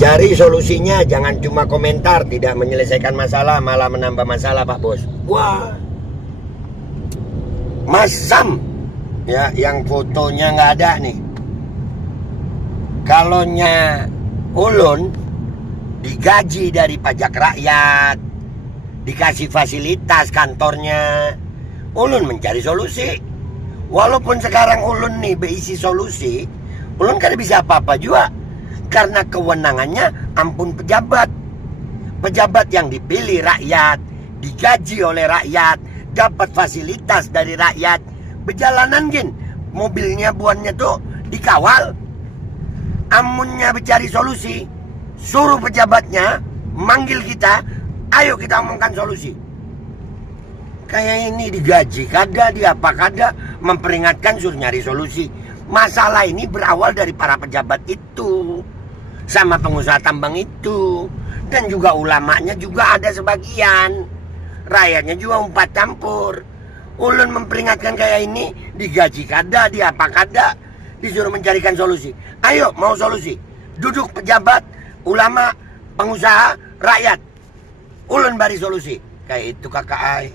Cari solusinya, jangan cuma komentar. Tidak menyelesaikan masalah, malah menambah masalah, Pak Bos. Wah, Mas Sam, ya, yang fotonya nggak ada nih. Kalonya ulun digaji dari pajak rakyat, dikasih fasilitas kantornya, ulun mencari solusi. Walaupun sekarang ulun nih berisi solusi, ulun kan bisa apa-apa juga. Karena kewenangannya ampun pejabat. Pejabat yang dipilih rakyat, digaji oleh rakyat, dapat fasilitas dari rakyat. Berjalanan gin, mobilnya buannya tuh dikawal. Amunnya mencari solusi, suruh pejabatnya manggil kita, ayo kita omongkan solusi. Kayak ini digaji kagak, dia apa kagak, memperingatkan suruh nyari solusi. Masalah ini berawal dari para pejabat itu, sama pengusaha tambang itu, dan juga ulamanya juga ada sebagian. Rakyatnya juga umpat campur. Ulun memperingatkan kayak ini, digaji kada, dia apa kada, disuruh mencarikan solusi. Ayo, mau solusi. Duduk pejabat, ulama, pengusaha, rakyat. Ulun bari solusi. Kayak itu kakak ai.